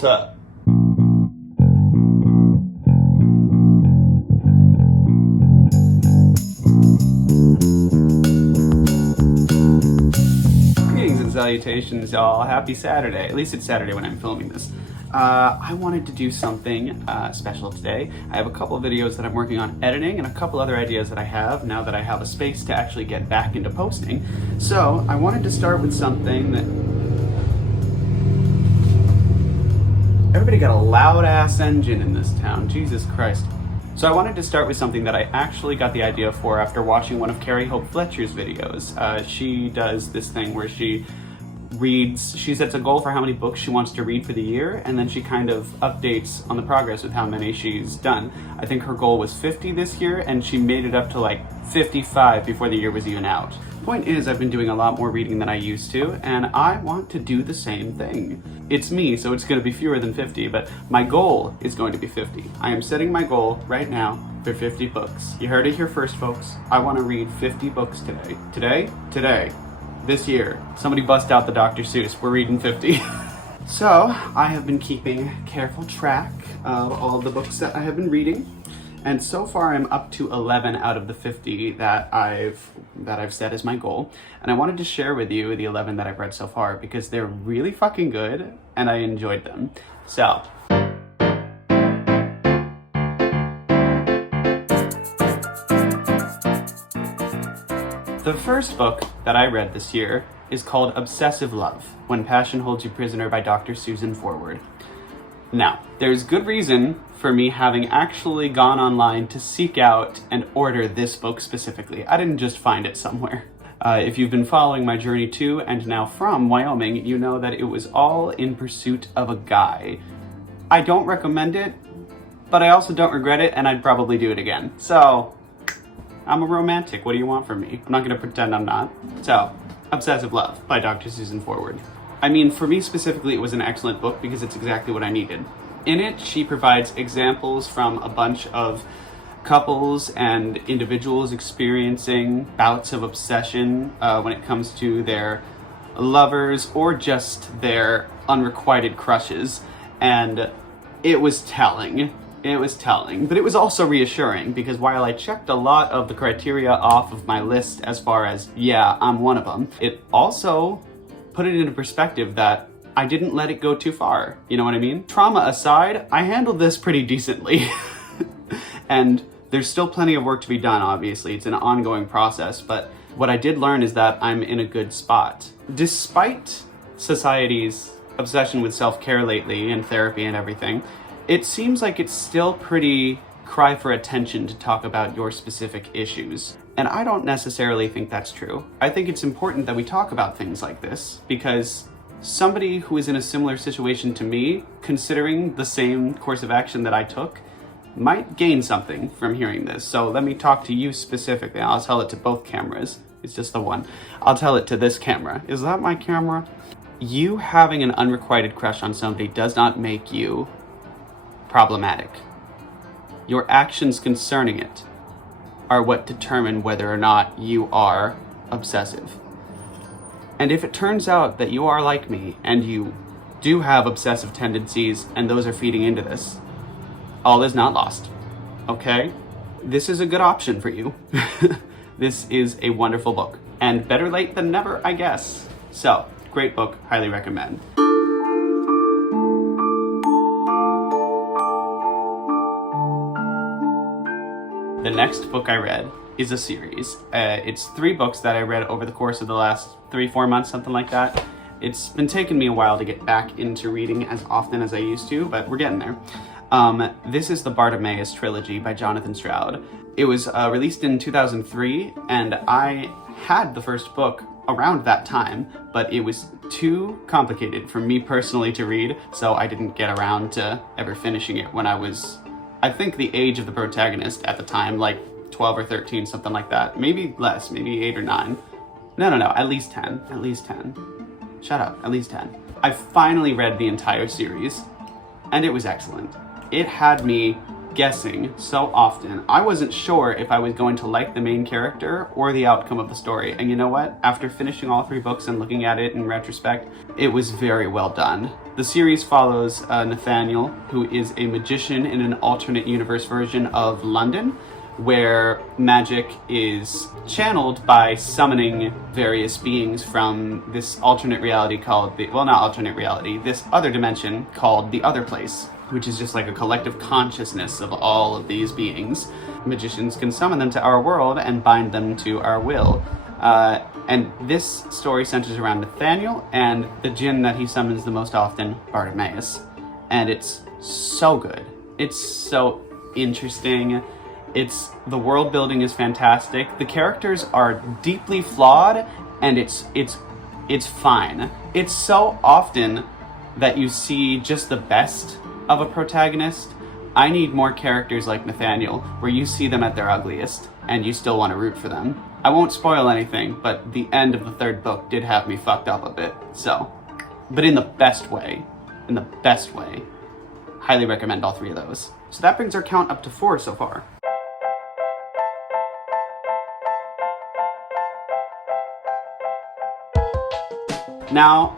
What's up? Greetings and salutations, y'all. Happy Saturday. At least it's Saturday when I'm filming this. I wanted to do something special today. I have a couple of videos that I'm working on editing and a couple other ideas that I have now that I have a space to actually get back into posting. So I wanted to start with something that... Everybody got a loud ass engine in this town, Jesus Christ. So I wanted to start with something that I actually got the idea for after watching one of Carrie Hope Fletcher's videos. She does this thing where she sets a goal for how many books she wants to read for the year, and then she kind of updates on the progress with how many she's done. I think her goal was 50 this year, and she made it up to like 55 before the year was even out. Point is, I've been doing a lot more reading than I used to, and I want to do the same thing. It's me, so it's going to be fewer than 50, but my goal is going to be 50. I am setting my goal right now for 50 books. You heard it here first, folks. I want to read 50 books today. Today. This year. Somebody bust out the Dr. Seuss. We're reading 50. So, I have been keeping careful track of all of the books that I have been reading. And so far I'm up to 11 out of the 50 that I've set as my goal. And I wanted to share with you the 11 that I've read so far because they're really fucking good and I enjoyed them. So, the first book that I read this year is called Obsessive Love, When Passion Holds You Prisoner by Dr. Susan Forward. Now, there's good reason for me having actually gone online to seek out and order this book specifically. I didn't just find it somewhere. If you've been following my journey to and now from Wyoming, you know that it was all in pursuit of a guy. I don't recommend it, but I also don't regret it, and I'd probably do it again. So, I'm a romantic. What do you want from me? I'm not going to pretend I'm not. So, Obsessive Love by Dr. Susan Forward. I mean, for me specifically, it was an excellent book because it's exactly what I needed. In it, she provides examples from a bunch of couples and individuals experiencing bouts of obsession when it comes to their lovers or just their unrequited crushes. And it was telling. It was telling, but it was also reassuring because while I checked a lot of the criteria off of my list as far as, yeah, I'm one of them, it also put it into perspective that I didn't let it go too far. You know what I mean? Trauma aside, I handled this pretty decently. And there's still plenty of work to be done, obviously. It's an ongoing process, but what I did learn is that I'm in a good spot. Despite society's obsession with self-care lately and therapy and everything, it seems like it's still pretty cry for attention to talk about your specific issues. And I don't necessarily think that's true. I think it's important that we talk about things like this because somebody who is in a similar situation to me, considering the same course of action that I took, might gain something from hearing this. So let me talk to you specifically. I'll tell it to both cameras. It's just the one. I'll tell it to this camera. Is that my camera? You having an unrequited crush on somebody does not make you problematic. Your actions concerning it are what determine whether or not you are obsessive. And if it turns out that you are like me and you do have obsessive tendencies and those are feeding into this, all is not lost. Okay? This is a good option for you. This is a wonderful book. And better late than never, I guess. So, great book, highly recommend. The next book I read is a series. It's 3 books that I read over the course of the last 3-4 months, something like that. It's been taking me a while to get back into reading as often as I used to, but we're getting there. This is the Bartimaeus Trilogy by Jonathan Stroud. It was released in 2003, and I had the first book around that time, but it was too complicated for me personally to read, so I didn't get around to ever finishing it when I was, I think, the age of the protagonist at the time, like 12 or 13, something like that. Maybe less, maybe 8 or 9. No, at least 10. At least 10. Shut up, at least 10. I finally read the entire series, and it was excellent. It had me guessing so often. I wasn't sure if I was going to like the main character or the outcome of the story. And you know what? After finishing all 3 books and looking at it in retrospect, it was very well done. The series follows Nathaniel, who is a magician in an alternate universe version of London, where magic is channeled by summoning various beings from this alternate reality called not alternate reality, this other dimension called the Other Place, which is just like a collective consciousness of all of these beings. Magicians can summon them to our world and bind them to our will. And this story centers around Nathaniel and the djinn that he summons the most often, Bartimaeus. And it's so good. It's so interesting. The world building is fantastic. The characters are deeply flawed, and it's fine. It's so often that you see just the best of a protagonist. I need more characters like Nathaniel, where you see them at their ugliest, and you still want to root for them. I won't spoil anything, but the end of the third book did have me fucked up a bit, so. But in the best way. In the best way. Highly recommend all 3 of those. So that brings our count up to 4 so far. Now,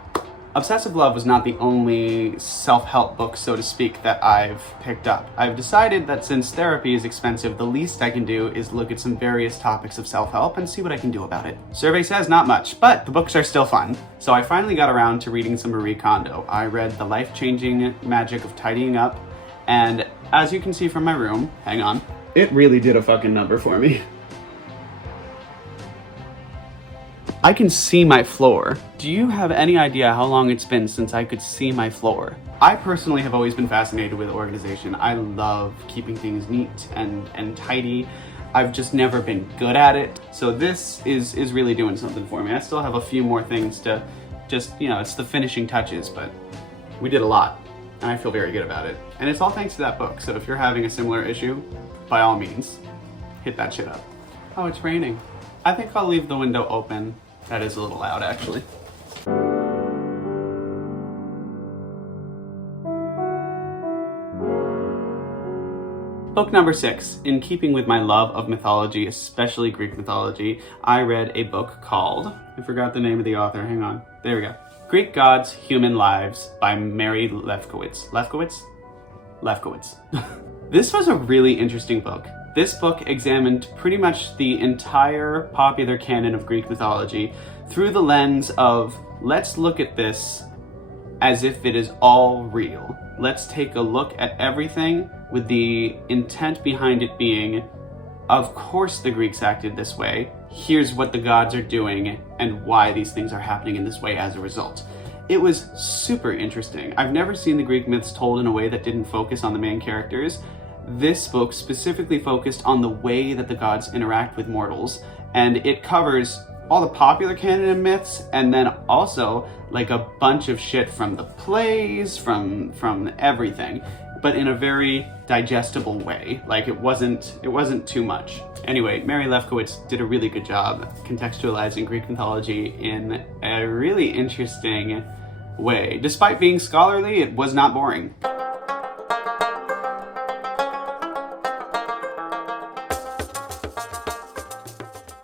Obsessive Love was not the only self-help book, so to speak, that I've picked up. I've decided that since therapy is expensive, the least I can do is look at some various topics of self-help and see what I can do about it. Survey says not much, but the books are still fun. So I finally got around to reading some Marie Kondo. I read The Life-Changing Magic of Tidying Up, and as you can see from my room, hang on, it really did a fucking number for me. I can see my floor. Do you have any idea how long it's been since I could see my floor? I personally have always been fascinated with organization. I love keeping things neat and tidy. I've just never been good at it. So this is really doing something for me. I still have a few more things to just, it's the finishing touches, but we did a lot and I feel very good about it. And it's all thanks to that book. So if you're having a similar issue, by all means, hit that shit up. Oh, it's raining. I think I'll leave the window open. That is a little loud, actually. Book number 6. In keeping with my love of mythology, especially Greek mythology, I read a book called, I forgot the name of the author, hang on. There we go. Greek Gods, Human Lives by Mary Lefkowitz. Lefkowitz. This was a really interesting book. This book examined pretty much the entire popular canon of Greek mythology through the lens of, let's look at this as if it is all real. Let's take a look at everything with the intent behind it being, of course the Greeks acted this way, here's what the gods are doing and why these things are happening in this way as a result. It was super interesting. I've never seen the Greek myths told in a way that didn't focus on the main characters. This book specifically focused on the way that the gods interact with mortals, and it covers all the popular canon and myths, and then also like a bunch of shit from the plays, from everything, but in a very digestible way. Like it wasn't too much. Anyway, Mary Lefkowitz did a really good job contextualizing Greek mythology in a really interesting way. Despite being scholarly, it was not boring.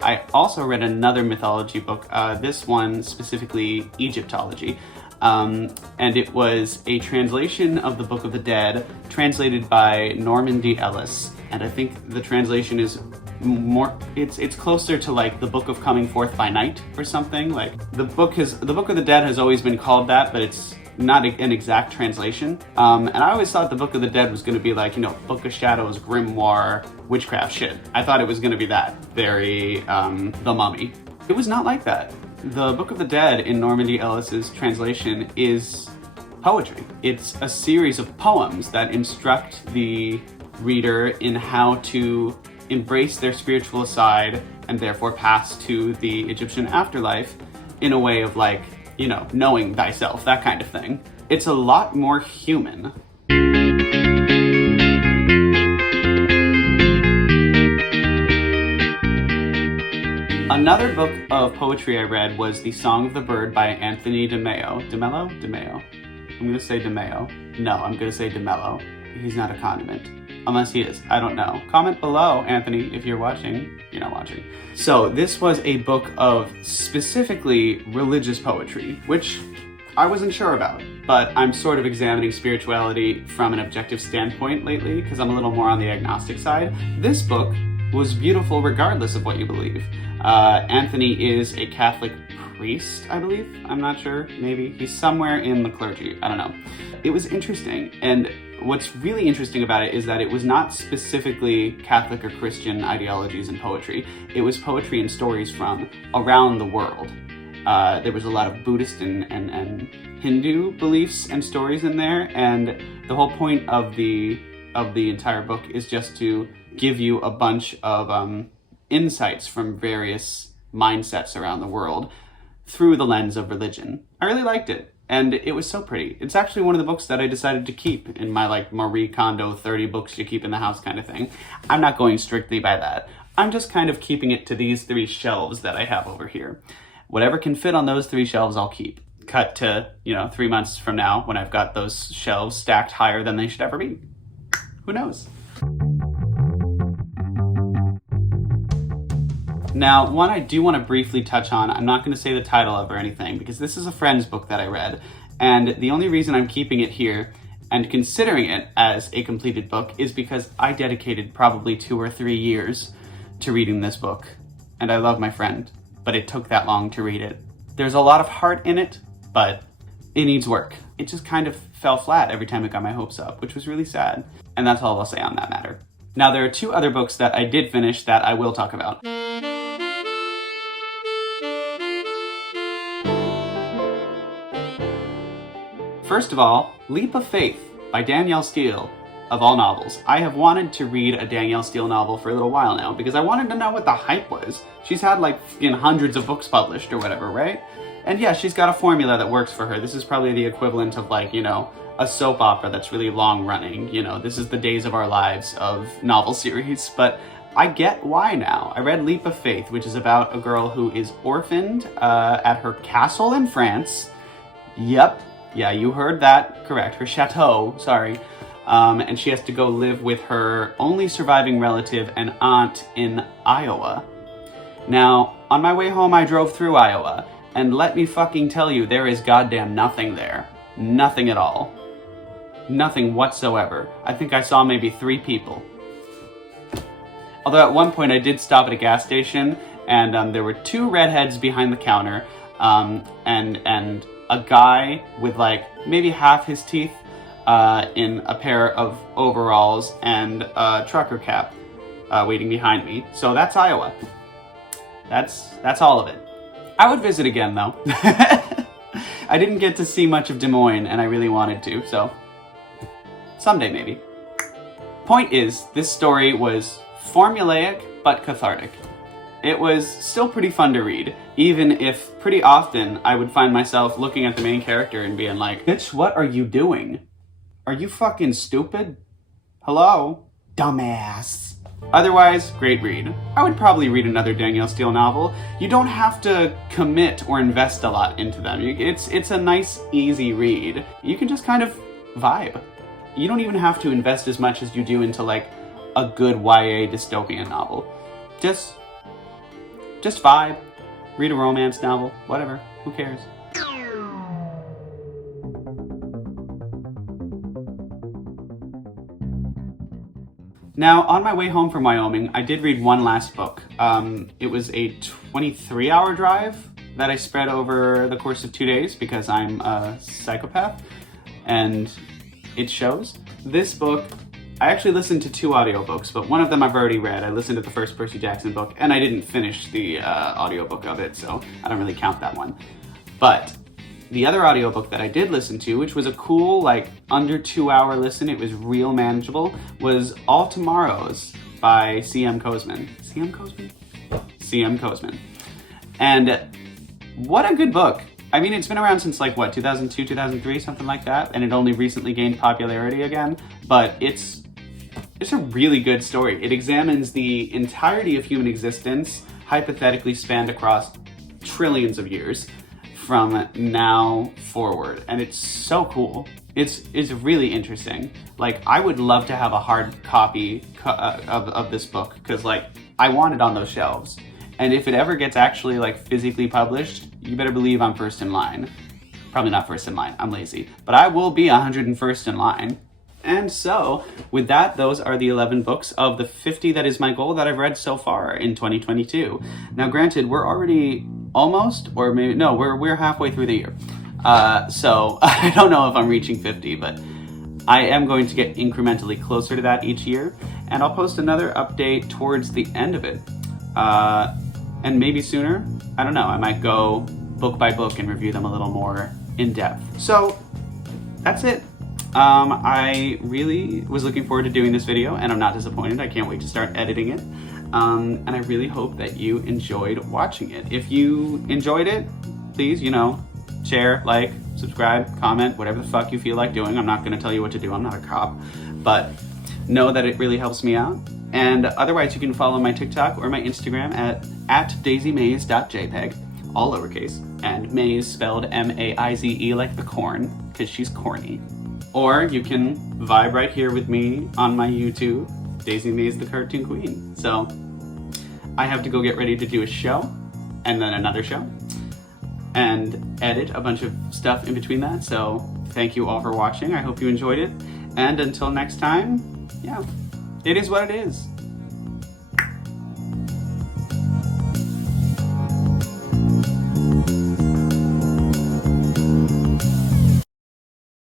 I also read another mythology book, this one specifically Egyptology, and it was a translation of the Book of the Dead, translated by Norman D. Ellis, and I think the translation is more, it's closer to like the Book of Coming Forth by Night or something. Like the Book of the Dead has always been called that, but it's not an exact translation. And I always thought the Book of the Dead was going to be like, Book of Shadows, grimoire, witchcraft shit. I thought it was going to be that, very The Mummy. It was not like that. The Book of the Dead in Norman D. Ellis's translation is poetry. It's a series of poems that instruct the reader in how to embrace their spiritual side and therefore pass to the Egyptian afterlife in a way of like, knowing thyself, that kind of thing. It's a lot more human. Another book of poetry I read was The Song of the Bird by Anthony Demayo. Demayo? I'm gonna say Demayo. No, I'm gonna say Demello. He's not a condiment. Unless he is, I don't know. Comment below, Anthony, if you're watching. You're not watching. So this was a book of specifically religious poetry, which I wasn't sure about, but I'm sort of examining spirituality from an objective standpoint lately because I'm a little more on the agnostic side. This book was beautiful regardless of what you believe. Anthony is a Catholic priest, I believe. I'm not sure, maybe. He's somewhere in the clergy, I don't know. It was interesting, and what's really interesting about it is that it was not specifically Catholic or Christian ideologies and poetry. It was poetry and stories from around the world. There was a lot of Buddhist and Hindu beliefs and stories in there, and the whole point of the entire book is just to give you a bunch of insights from various mindsets around the world through the lens of religion. I really liked it, and it was so pretty. It's actually one of the books that I decided to keep in my like Marie Kondo 30 books you keep in the house kind of thing. I'm not going strictly by that. I'm just kind of keeping it to these 3 shelves that I have over here. Whatever can fit on those 3 shelves, I'll keep. Cut to, 3 months from now when I've got those shelves stacked higher than they should ever be. Who knows? Now, one I do want to briefly touch on, I'm not going to say the title of or anything, because this is a friend's book that I read, and the only reason I'm keeping it here and considering it as a completed book is because I dedicated probably 2 or 3 years to reading this book, and I love my friend, but it took that long to read it. There's a lot of heart in it, but it needs work. It just kind of fell flat every time it got my hopes up, which was really sad, and that's all I'll say on that matter. Now, there are 2 other books that I did finish that I will talk about. First of all, Leap of Faith by Danielle Steele, of all novels. I have wanted to read a Danielle Steele novel for a little while now because I wanted to know what the hype was. She's had like hundreds of books published or whatever, right? And yeah, she's got a formula that works for her. This is probably the equivalent of like, a soap opera that's really long running. This is the Days of Our Lives of novel series, but I get why now. I read Leap of Faith, which is about a girl who is orphaned at her castle in France. Yep. Yeah, you heard that correct. Her chateau, sorry. And she has to go live with her only surviving relative and aunt in Iowa. Now, on my way home, I drove through Iowa, and let me fucking tell you, there is goddamn nothing there. Nothing at all. Nothing whatsoever. I think I saw maybe 3 people. Although at one point I did stop at a gas station, and there were 2 redheads behind the counter, and a guy with like maybe half his teeth in a pair of overalls and a trucker cap waiting behind me. So that's Iowa. That's all of it. I would visit again though. I didn't get to see much of Des Moines and I really wanted to, so someday maybe. Point is, this story was formulaic but cathartic. It was still pretty fun to read, even if pretty often I would find myself looking at the main character and being like, bitch, what are you doing? Are you fucking stupid? Hello? Dumbass. Otherwise, great read. I would probably read another Danielle Steele novel. You don't have to commit or invest a lot into them. It's a nice, easy read. You can just kind of vibe. You don't even have to invest as much as you do into like a good YA dystopian novel. Just vibe, read a romance novel, whatever, who cares? Now, on my way home from Wyoming, I did read one last book. It was a 23-hour drive that I spread over the course of 2 days because I'm a psychopath, and it shows. This book, I actually listened to 2 audiobooks, but one of them I've already read. I listened to the first Percy Jackson book, and I didn't finish the audiobook of it, so I don't really count that one. But the other audiobook that I did listen to, which was a cool, like, under 2-hour listen, it was real manageable, was All Tomorrows by C.M. Koseman. C.M. Koseman? C.M. Koseman. And what a good book. I mean, it's been around since, like, what, 2002, 2003, something like that, and it only recently gained popularity again, but it's a really good story. It examines the entirety of human existence, hypothetically spanned across trillions of years, from now forward, and it's so cool. It's really interesting. Like, I would love to have a hard copy of this book, because, like, I want it on those shelves. And if it ever gets actually, like, physically published, you better believe I'm first in line. Probably not first in line, I'm lazy, but I will be 101st in line. And so, with that, those are the 11 books of the 50 that is my goal that I've read so far in 2022. Now, granted, we're already almost, or maybe, no, we're halfway through the year. So, I don't know if I'm reaching 50, but I am going to get incrementally closer to that each year. And I'll post another update towards the end of it. And maybe sooner, I don't know, I might go book by book and review them a little more in depth. So, that's it. I really was looking forward to doing this video, and I'm not disappointed. I can't wait to start editing it. And I really hope that you enjoyed watching it. If you enjoyed it, please, share, like, subscribe, comment, whatever the fuck you feel like doing. I'm not going to tell you what to do. I'm not a cop. But know that it really helps me out. And otherwise, you can follow my TikTok or my Instagram at daisymaze.jpg, all lowercase, and Maze spelled M-A-I-Z-E like the corn, because she's corny. Or you can vibe right here with me on my YouTube, Daisy Maze the Cartoon Queen. So I have to go get ready to do a show, and then another show, and edit a bunch of stuff in between that. So thank you all for watching. I hope you enjoyed it. And until next time, yeah, it is what it is.